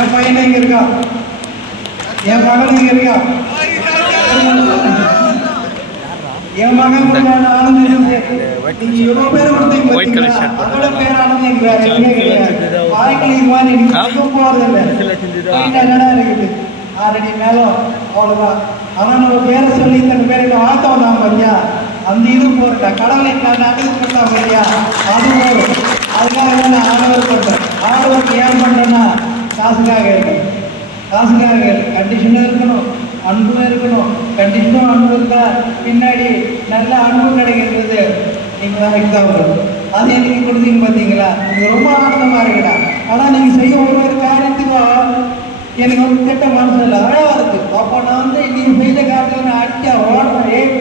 என் பையன் இங்க இருக்கான், என் மகன் இங்க இருக்கான். என் மகன் ஆனந்த் எவ்வளவு பேர் கொடுத்தீங்க பார்த்தீங்களா? அவ்வளவு பேர் ஆனந்த் எங்க வாழ்க்கையில் இது மாதிரி எனக்கு போறதில்லை. என்னடா இருக்குது ஆல்ரெடி மேலும் அவ்வளவுதான். ஆனா நம்ம பேரை சொல்லி தன் பேருக்கு வாழ்த்த வந்தாங்க பத்தியா, அந்த இது போறேன் கடவுளை நான் அகது பண்ணாங்க இல்லையா, அது போதும். அதுக்காக நான் ஆர்டர் பண்றேன். ஆர்டருக்கு ஏன் பண்றேன்னா காசுக்காக இருக்கணும், காசுக்காக கண்டிஷனும் இருக்கணும், அன்பும் இருக்கணும். கண்டிஷனும் அன்பு இருக்கா பின்னாடி நல்ல அன்பு கிடைக்கிறது நீங்கள் தான் எக்ஸாம்பிள். அது எனக்கு கொடுத்தீங்க பார்த்தீங்களா, இது ரொம்ப ஆனந்தமாக இருக்குடா. ஆனால் நீங்கள் செய்ய ஒரு காரியத்துக்கும் எனக்கு வந்து கெட்ட மனசில் அழகாக இருக்குது. அப்போ நான் வந்து நீங்கள் செய்த காரியத்தில் நான் அடிச்சா ஓடுறேன்,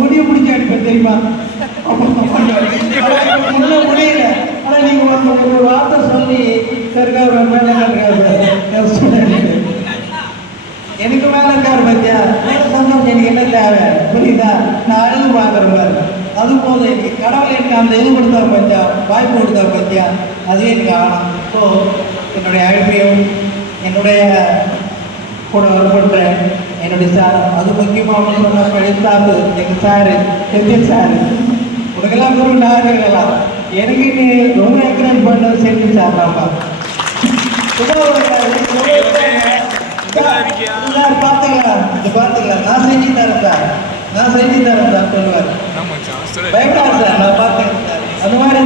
முடிவு பிடிச்சி அடிப்பேன் தெரியுமா. அப்போ முன்ன முடியல. ஆனால் நீங்கள் ஒரு வார்த்தை சொல்லி இருக்காரு மேலே இருக்காரு, எனக்கு மேலே இருக்காரு பத்தியா, சந்தோஷம். எனக்கு என்ன தேவை புரியுதா, நான் அழுது பார்க்குறேன் பாரு. அது போதும். எனக்கு கடவுள் எனக்கு அந்த இது கொடுத்தா பத்தியா, வாய்ப்பு கொடுத்தா பத்தியா, அதே எனக்கு ஆகணும். ஸோ என்னுடைய அழைப்பையும் என்னுடைய கூட ஒர்க் என்னுடைய சார், அது முக்கியமாக சொன்ன எழுத்தாப்பு எங்கள் சாரு செந்தில் சார், உனக்கெல்லாம் குரு நான் இருக்கலாம். எனக்கு நீ ரொம்ப என்கரேஜ் பண்ணது செந்தில் சார் தான்ப்பா. பார்த்துக்கலாம், இது பார்த்துக்கலாம், நான் செஞ்சு தரேன் சார், நான் செஞ்சு தரேன் சார் சொல்லுவார். பயப்படாது சார், நான் பார்த்துக்கிறேன் சார். அந்த மாதிரி